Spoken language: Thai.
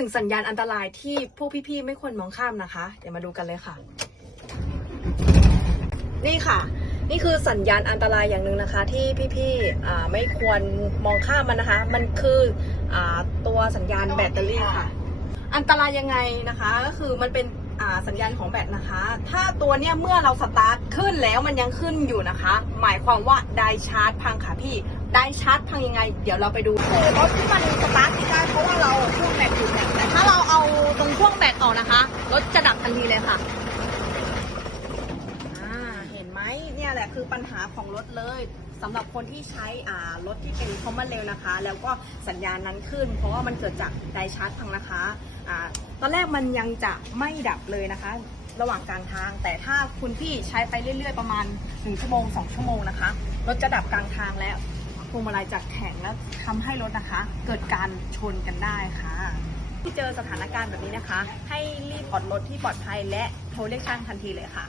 ถึงสัญญาณอันตรายที่พวกพี่ๆไม่ควรมองข้ามนะคะ เดี๋ยวมาดูกันเลยค่ะ นี่ค่ะ นี่คือสัญญาณอันตรายอย่างหนึ่งนะคะ ที่พี่ๆไม่ควรมองข้ามมันนะคะ มันคืออตัวสัญญาณแบตเตอรี่ค่ะ อันตรายยังไงนะคะก็คือมันเป็นสัญญาณของแบตนะคะ ถ้าตัวเนี้ยเมื่อเราสตาร์ทขึ้นแล้วมันยังขึ้นอยู่นะคะ หมายความว่าได้ชาร์จพังค่ะพี่ได้ชาร์จพังยังไง เดี๋ยวเราไปดูคือรถที่มันสตาร์ทไม่ได้เพราะ ออกนะคะรถจะดับทันทีเลยค่ะเห็นไหมเนี่ยแหละคือปัญหาของรถเลยสำหรับคนที่ใช้อ่ารถที่เป็นคอมมอนเร็วนะคะ แล้วก็สัญญาณนั้นขึ้น เพราะว่ามันเกิดจากไดชาร์จพังนะคะอ่าตอนแรกมันยังจะไม่ดับเลยนะคะ ระหว่างกลางทาง แต่ถ้าคุณพี่ใช้ไปเรื่อยๆประมาณ1ชั่วโมง2ชั่วโมงนะคะรถจะดับกลางทางแล้วพวงมาลัยจะแข็งแล้วทำให้รถนะคะ เกิดการชนกันได้ค่ะ ที่เจอสถานการณ์แบบนี้นะคะ ให้รีบอดรถที่ปลอดภัยและโทรเรียกช่างทันทีเลยค่ะ